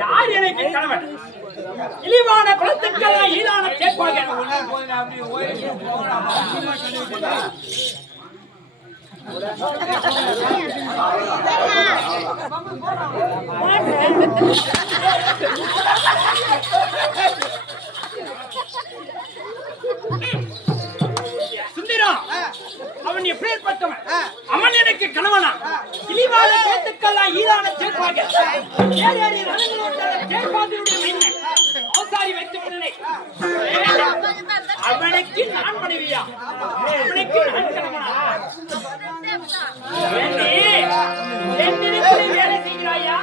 யார் எனக்கு கணவன்? இழிவான குலத்துக்கெல்லாம் ஈடான கேட்பாங்க. சுந்தரம் அவன் எப்பேற்பட்டவன்? அவன் எனக்கு கணவனா? இழிவான குலத்துக்கெல்லாம் ஈடான கேட்பாங்க. அவனுக்கு நான் மனைவியா? அவனுக்கு நான் கணவனா? வேலை செய்கிறாயா?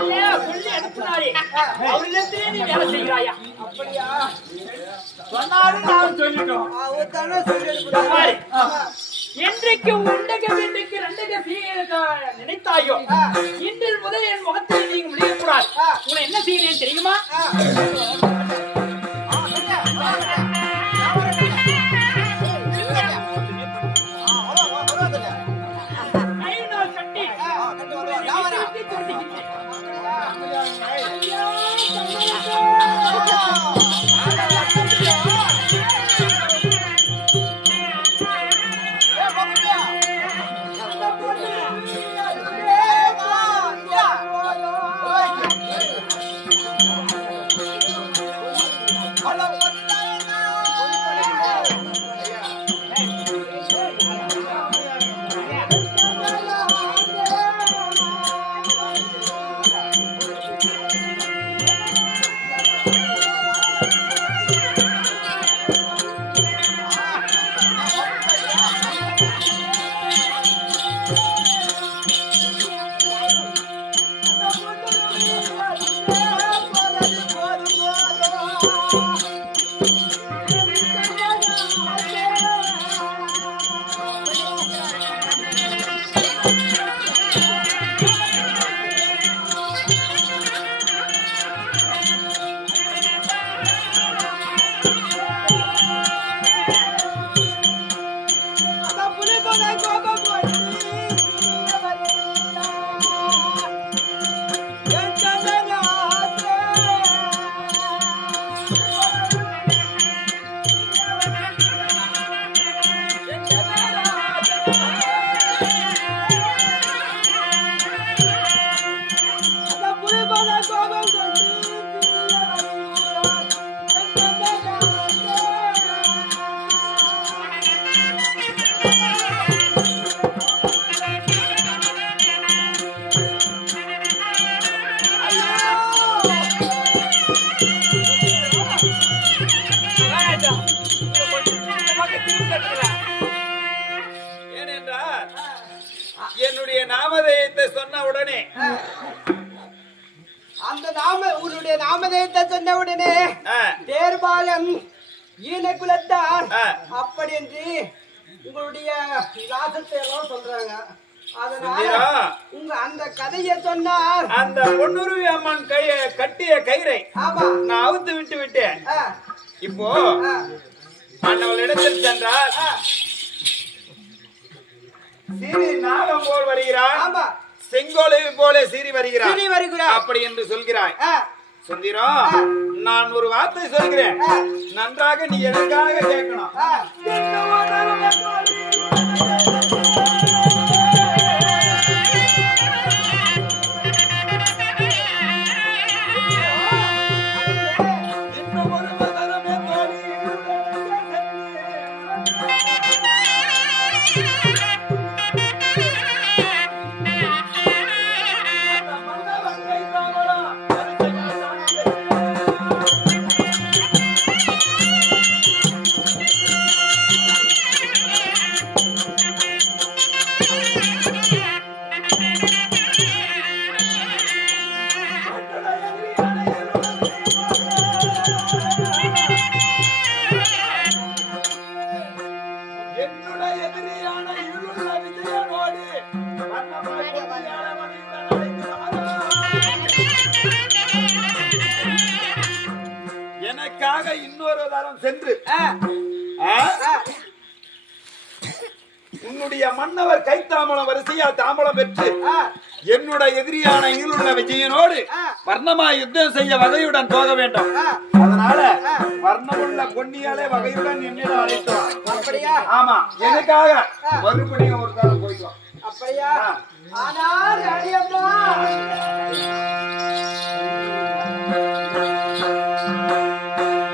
இல்ல சொல்லி அனுப்பினாரே அவரிடத்திலே நீ வேலை செய்கிறாயா? அப்படியா சொன்னாலும் நான் சொல்லிட்டோம். என்றைக்கு உண்டக வீட்டுக்கு ரெண்டக நினைத்தாயோ இன்றில் முதல் என் முகத்தில் நீங்க முடியக்கூடாது. உங்களை என்ன செய்கிறேன் தெரியுமா? என்னுடைய நாமதேயத்தை சொன்ன உடனே அந்த உன்னுடைய நாமதேயத்தை சொன்ன உடனே தேர்பாலன் ஈனகுலத்தான் அப்படி என்று உங்களுடைய விலாசத்தை எல்லாம் சொல்றாங்க. அதனால உங்க அந்த கதையை சொன்னார். அந்த பொன்னுருவி அம்மன் கட்டிய கயிறை நான் அவுத்து விட்டு விட்டேன். இப்போ அண்ணவளிடத்தில் சென்றால் சீரி நாகம் போல் வருகிறார், செங்கோலை போல சீறி வருகிறார் அப்படி என்று சொல்கிறாய். சுந்தரம், நான் ஒரு வார்த்தை சொல்கிறேன், நன்றாக நீ எனக்காக கேட்கணும். எனக்காக இன்னொரு தரம் சென்று உன்னுடைய மன்னவர் கைத்தாமலம் வரிசையா தாமலம் பெற்று என்னுடைய எதிரியான ஈருள்ள விஜயனோடு வர்ணமா யுத்தம் செய்ய வகையுடன் போக வேண்டும். அதனால வர்ணமுள்ள பொன்னியாலே வகையுடன் என்னிடம் அழைத்தோம். அப்படியா? ஆமா, எனக்காக மறுபடியும் ஒரு தரம் போயிட்டோம். அப்படியா? ஆனால் அடியம்மா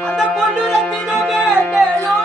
அந்த பொன்னுரத்தினமே மேலோ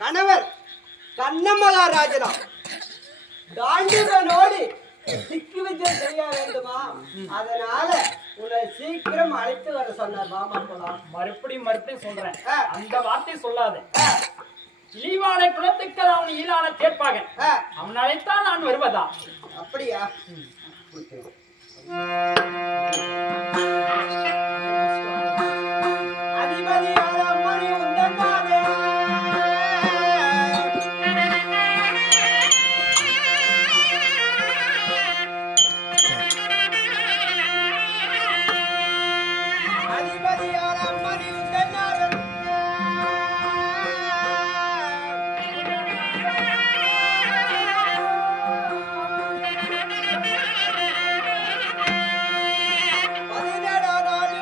கணவர் கண்ணமகாராஜனா காண்டிவனோடு சிக்கி விஜயம் செய்ய வேண்டுமா? அதனால உன்னை சீக்கிரம் அழைத்து வர சொன்னார். மாமா போலாம். மறுபடியும் சொல்றேன், அந்த வார்த்தை சொல்லாத. இழிவான குலத்துக்கு அவன் ஈழான கேட்பாக அவன் அழைத்தான் நான் வருவதா? அப்படியா? அதிபதி அம்மணி உண்டனாதே பதினேழாம் நாள்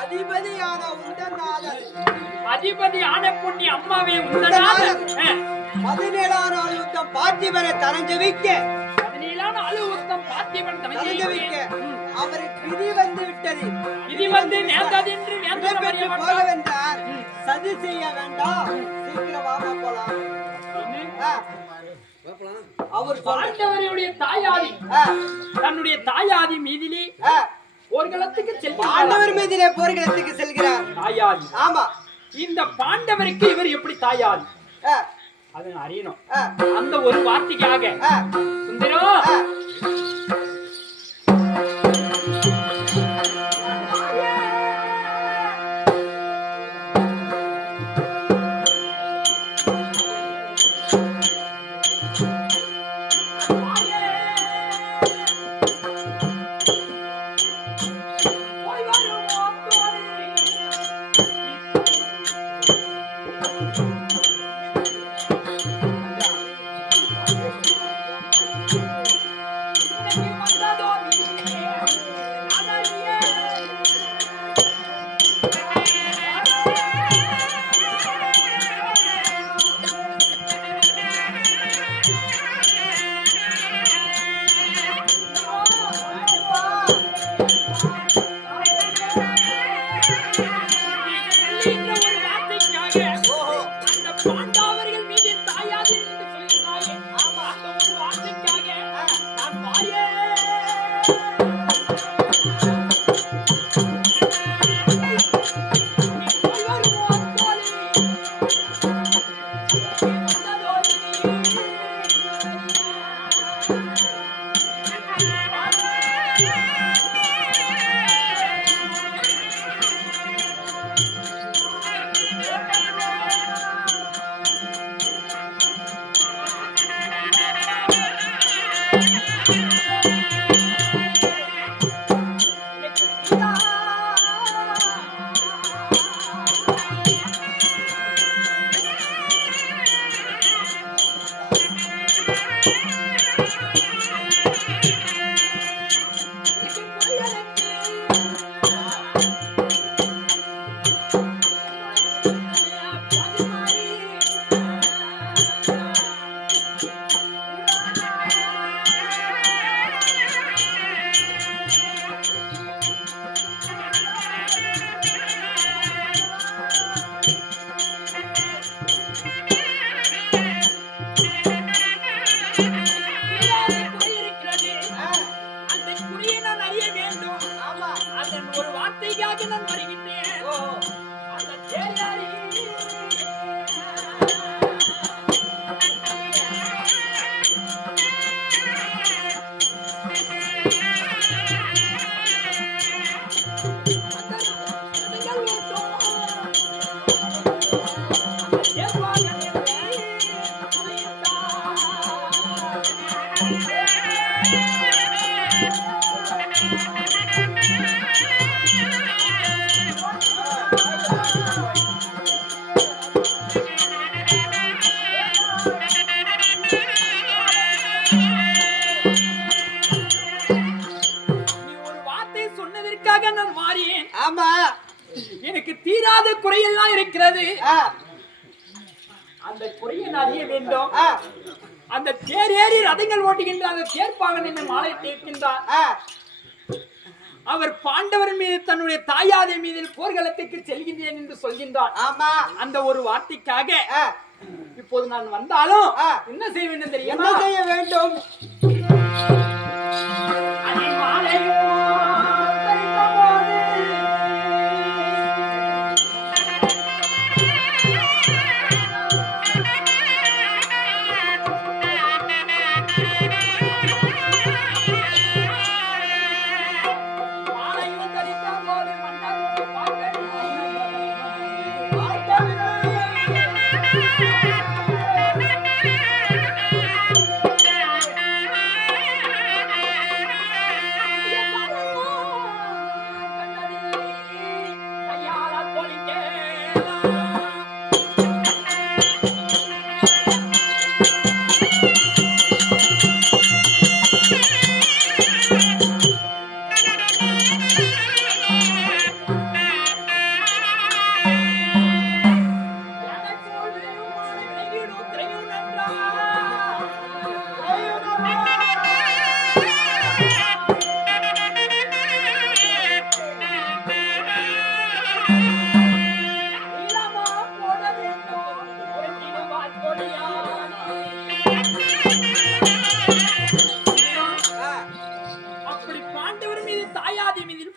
அதிபதியான உந்தநாதன் அதிபதியான பொண்ணி அம்மாவே உந்தநாதன் 17 நாள் யுத்தம் பார்த்திபனை தரஞ்சவிக்க 17 நாள் யுத்தம் பார்த்திபன் தரஞ்சவிக்க அவருக்கு விதி வந்து விட்டது. விதி வந்து நேர்ந்ததென்று வேந்தர் போக வேண்டார். சதி செய்ய வேண்டாம், சீக்கிரம் வாமா போலாம். அவர் பாண்டவருடைய தாயாதி தன்னுடைய தாயாதி மீதிலே போர்க்களத்துக்கு செல்கிறார். பாண்டவர் மீதிலே போர்க்களத்துக்கு செல்கிறார் தாயாதி. ஆமா, இந்த பாண்டவருக்கு இவர் எப்படி தாயாதி அது அறியணும். அந்த ஒரு வார்த்தைக்காக சுந்தரம் எனக்கு தீராத குறையெல்லாம் இருக்கிறது. அந்த குறையை நான் அறிய வேண்டும். அந்த தேர் ஏறி ரதங்கள் ஓட்டுகின்ற அந்த தேர்ப்பாகன் என்ன மாலை தேர்க்கின்றார். அவர் பாண்டவர் மீது தன்னுடைய தாயாதி மீது போர்க்களத்துக்கு செல்கின்றேன் என்று சொல்கின்றார். ஆமா, அந்த ஒரு வார்த்தைக்காக இப்போது நான் வந்தாலும் என்ன செய்ய வேண்டும் தெரியுமா? என்ன செய்ய வேண்டும்?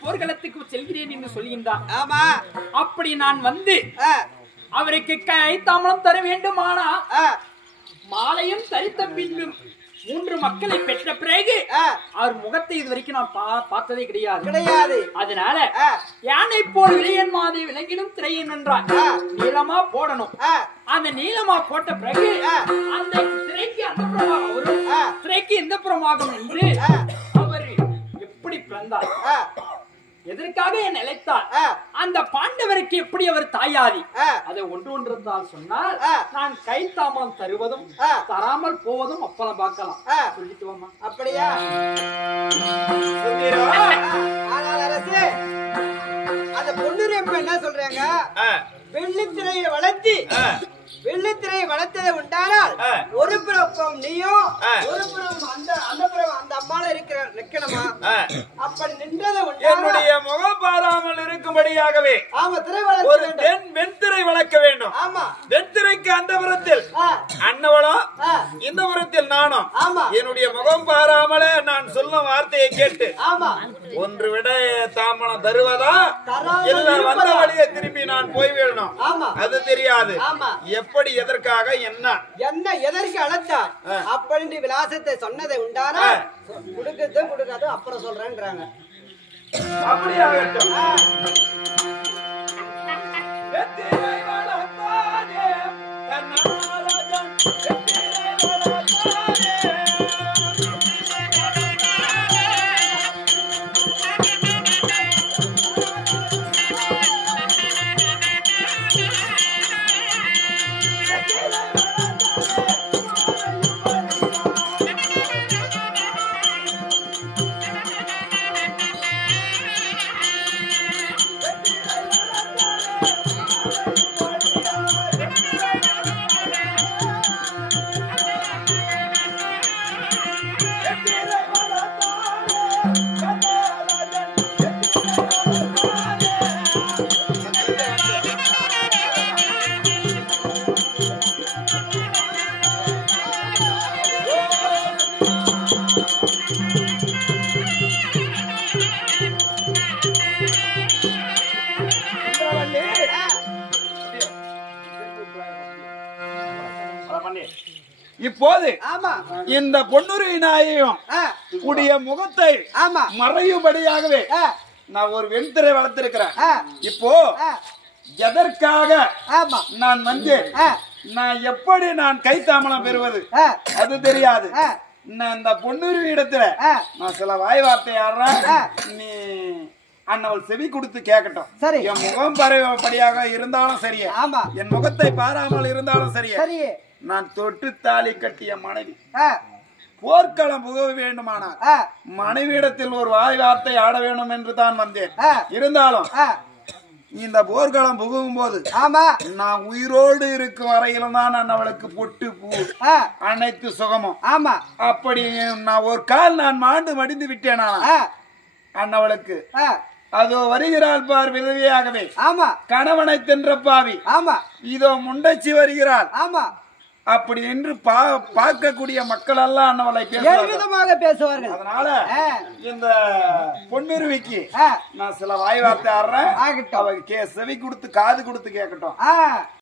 போர்க்களத்துக்கு செல்கிறேன் என்று சொல்கின்றார். ஆமா. அப்படி நான் வந்து அவருக்கு கைத்தாமலம் தர வேண்டுமானா மாலையும் தரித்த பின்னும் 3 மக்களை பெற்ற பிறகு அவர் முகத்தை இதுவரைக்கும் நான் பார்த்ததே கிடையாது. அதனால யானை போல் விளையன் மாதிரி விலங்கிடும் திரையின் என்றார். நீளமா போடணும். அந்த நீளமா போட்ட பிறகு அந்த திரைக்கு அந்த புறமாக வரும், திரைக்கு இந்த புறமாகும் என்று அவர் எப்படி பிறந்தார், எதற்காக என் நிலைத்தார், அந்த பாண்டவருக்கு எப்படி அவர் தாயாதி, அதை ஒன்று சொன்னால் நான் கைத்தாமலம் தருவதும் தராமல் போவதும் அப்பலாம் பார்க்கலாம். சொல்லிட்டு வாமா. அப்படியா? ஆனால் அரசே, அந்த பொண்ணுரு என்ன சொல்றாங்க, வெள்ளித்திரையை வளர்த்தி வெள்ளித்திரையை வளர்த்ததை உண்டானால் ஒரு புறம் நீயும் ஒரு புறம் அந்த புறம் அந்த அம்மால நிக்கணுமா? அப்படி நின்றதை என்னுடைய முகம் பாராமல் இருக்கும்படியாகவே திரை ஒரு வெண்திரை வளர்க்க வேண்டும். ஆமா. வெண்திரைக்கு அந்த புறத்தில் அன்னவளும் இந்த புறத்தில் நானும் என்னுடைய முகம் பாராமலே நான் சொல்லும் வார்த்தையை கேட்டு ஒன்று விட தாமலம் தருவதா இல்ல வந்த வழியை திரும்பி நான் போய்விடணும், அது தெரியாது. எப்படி எதற்காக என்ன எதற்கு அழைத்தார் அப்படி விலாசத்தை சொன்னதை உண்டானா கொடுக்காது அப்புறம் சொல்றேன்றாங்க. அப்படியாகட்டும். இப்போது இந்த பொன்னுரி நாயையும் கூடிய முகத்தை மறையும்படியாகவே நான் ஒரு வெண்திரை வளர்த்திருக்கிறேன். இப்போ எதற்காக நான் வந்து நான் எப்படி நான் கைத்தாமலம் பெறுவது அது தெரியாது. நான் இந்த பொன்னுரி இடத்துல நான் சில வாய் வார்த்தை ஆடுறேன், நீ அண்ணவள் செவி கொடுத்து கேட்கட்டும். என் முகம் பறையபடியாக இருந்தாலும் சரியே, என் முகத்தை பாராமல் இருந்தாலும் சரியே, நான் தொட்டு தாலி கட்டிய மனைவி போர்க்களம் புக வேண்டுமானால் மனைவியிடத்தில் ஒரு வாய் வார்த்தை ஆட வேண்டும் என்று தான் வந்தேன். இருந்தாலும் இந்த போர்க்களம் புகும் போது நான் உயிரோடு இருக்கும் வரையிலும் தான் அவளுக்கு பொட்டு பூ அனைத்து சுகமும். அப்படி நான் ஒரு கால் நான் மாண்டு மடிந்து விட்டேனா அண்ணவளுக்கு அதோ வருகிறாள் பார் விதவியாகவே, கணவனை தின்ற பாவி, இதோ முண்டச்சி வருகிறாள். அப்படி என்று பார்க்கக்கூடிய மக்கள் எல்லாம் அண்ணவளை பேசுவார்கள். அதனால இந்த பொன்னிருவிக்கு நான் சில வாய் வார்த்தை ஆடுறேன், அவ செவி கொடுத்து காது கொடுத்து கேட்கட்டும்.